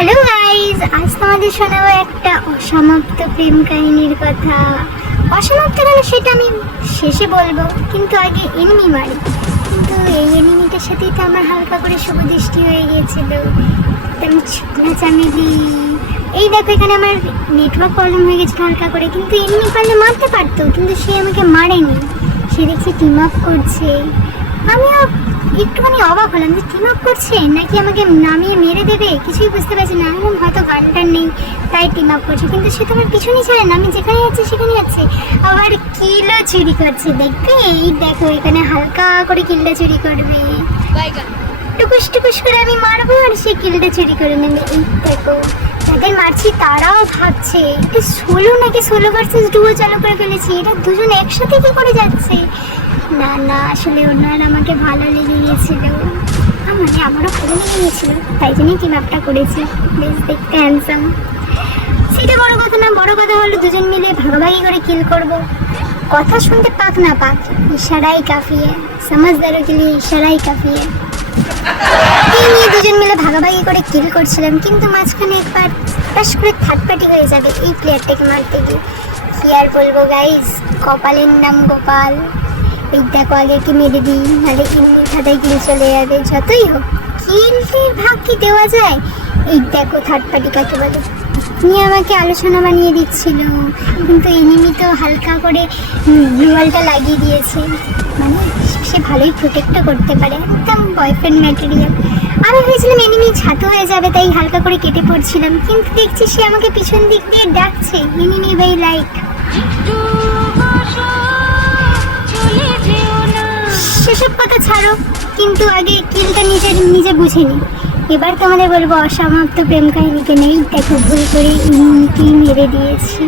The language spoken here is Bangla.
হ্যালো গাইজ আজ তোমাদের শোনাবো একটা অসমাপ্ত প্রেম কাহিনীর কথা। অসমাপ্ত কেন সেটা আমি শেষে বলব, কিন্তু আগে এনিমি মারি। কিন্তু এই এনিমিটার সাথেই তো আমার হালকা করে শুভ দৃষ্টি হয়ে গিয়েছিল। একদম শুকনা চামেলি এই দেখো, এখানে আমার নেটওয়ার্ক প্রবলেম হয়ে গেছে হালকা করে, কিন্তু এনিমি পারলে মারতে পারতো, কিন্তু সে আমাকে মারেনি। সে দেখছি টিম আপ করছে। আমিও একটুখানি অবাক হলাম যে টিম আপ করছে? নাকি আমাকে নামিয়ে মেরে দেবে? কিছুই বুঝতে পারছি না। এখন হয়তো গানটার নেই তাই টিম আপ করছে। কিন্তু সে তো আমার পিছনেই ছাড়ে না। আমি যেখানে যাচ্ছি সেখানে যাচ্ছে। আবার কিলো চুরি করছে দেখবে? এই দেখো এখানে হালকা করে কিল্লা চুরি করবে। টুকুস টুকুস করে আমি মারবো আর সে কিলটা চুরি করে নেবে। এই দেখো যাদের মারছি তারাও ভাবছে এটা ষোলো নাকি ষোলো ভার্সেস ডুয়ো চালু করে ফেলেছি? এটা দুজন একসাথে কি করে যাচ্ছে? না না আসলে ওনার আমাকে ভালো লেগে গিয়েছিল মানে আমারও ভালো লেগে গিয়েছিল তাই জন্যই টিম আপটা করেছি। বেশ দেখতে হ্যান্ডসাম সেটা বড় কথা না, বড় কথা হলো দুজন মিলে ভাগাভাগি করে কিল করব। কথা শুনতে পাক না পাক, ইশারাই কাফিয়ে। সমাজদারও কে লিয়ে ইশারাই কাফিয়ে। এই নিয়ে দুজন মিলে ভাগাভাগি করে কিল করছিলাম, কিন্তু মাঝখানে একবার ব্যাস করে থার্ড পার্টি হয়ে যাবে এই প্লেয়ারটাকে মারতে গিয়ে। কি আর বলব গাইস কপালের নাম গোপাল। এই দেখো আগে কি মেরে দিই, নাহলে এমনি খাতায় কিল চলে যাবে, যতই হোক। কিলটির ভাগ কি দেওয়া যায়। এই দেখো থার্ড পার্টি কাকে বলে? নিয়ে আমাকে আলোচনা বানিয়ে দিচ্ছিল। কিন্তু এনিমি তো হালকা করে গ্লুয়ালটা লাগিয়ে দিয়েছে। মানে সে ভালোই প্রোটেক্টও করতে পারে। একদম বয়ফ্রেন্ড ম্যাটেরিয়াল আমি ভেবেছিলাম এনিমি ছাতু হয়ে যাবে, তাই হালকা করে কেটে পড়ছিলাম। কিন্তু দেখছি সে আমাকে পিছন দিক দিয়ে ডাকছে। এনিমি বাই লাইক কথা ছাড়ো। কিন্তু আগে কিলটা নিজের নিজে বুঝে নি। এবার তোমাদের বলব, অসমাপ্ত প্রেম কাহিনীকে নেই দেখো ভুল করে ইমনকেই মেরে দিয়েছি।